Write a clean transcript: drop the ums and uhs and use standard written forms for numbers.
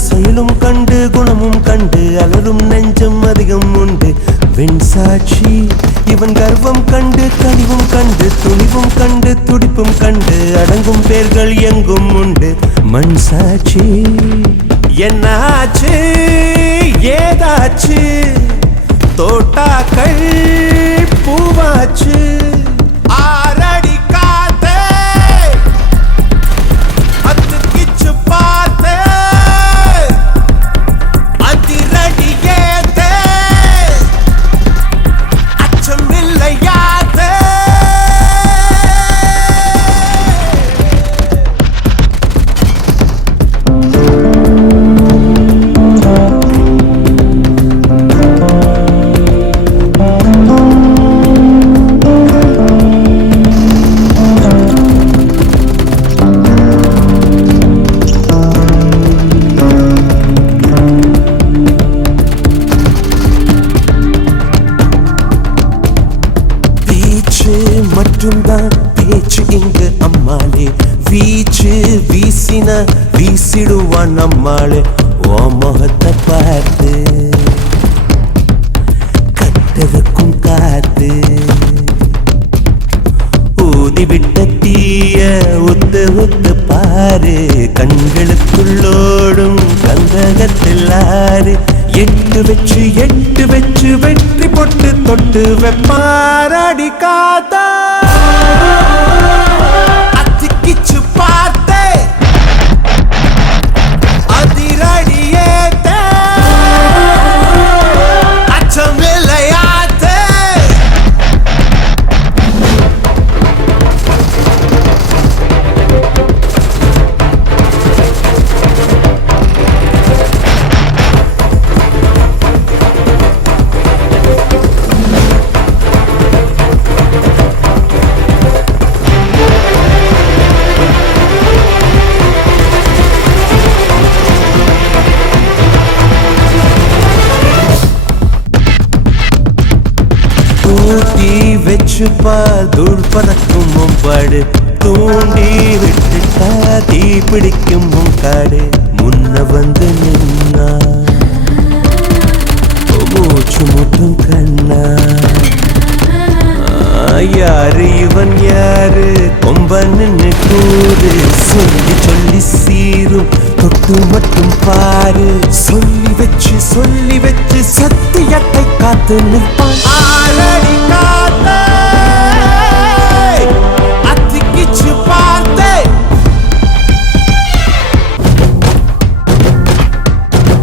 செயலும் கண்டு குணமும் கண்டு அலரும் நெஞ்சம் அதிகம் உண்டு வெண்சாட்சி இவன் கர்வம் கண்டு கனிவும் கண்டு துணிவும் கண்டு துடிப்பும் கண்டு அடங்கும் பேர்கள் எங்கும் உண்டு மண் சாட்சி என்னாச்சு ஏதாச்சு தோட்டாக்கள் பூவாச்சு ஆரடி காத்தே அத்து கிச்சு பார்த்தே அதிரடி ஏத்தே அச்சம் இல்லையாத்தே மட்டும்தான் பேச்சு இங்கு அம்மாளே வீச்சு வீசின வீசிடுவான் நம்மாளே ஓ முகத்தை பார்த்து கட்டதுக்கும் காத்து ஊதிவிட்ட தீய ஒத்து ஒத்து பாரு கண்களுக்குள்ளோடும் கந்தகத்தில் ஆறு எட்டு வச்சு வெற்றி பொட்டு தொட்டு வெப்பாரடி காத்தா அத்திக்கிச்சு பார்த்தே அதிரடி ஏத்தே அச்சம் இல்லையாத்தே ஊட்டி வச்சுப்பா தூள் பறக்கும் மும்பாடு தூண்டி விட்டுட்டா தீ பிடிக்கும் முங்காடு முன்ன வந்து நின்னா மூச்சு முட்டும் கண்ணா யாரு இவன் யாரு கொம்பன்னு கூறு சொல்லி சொல்லி சீரும் தொட்டு மட்டும் பாரு சொல்லி வச்சு சத்தியத்தை காத்து நிற்பான்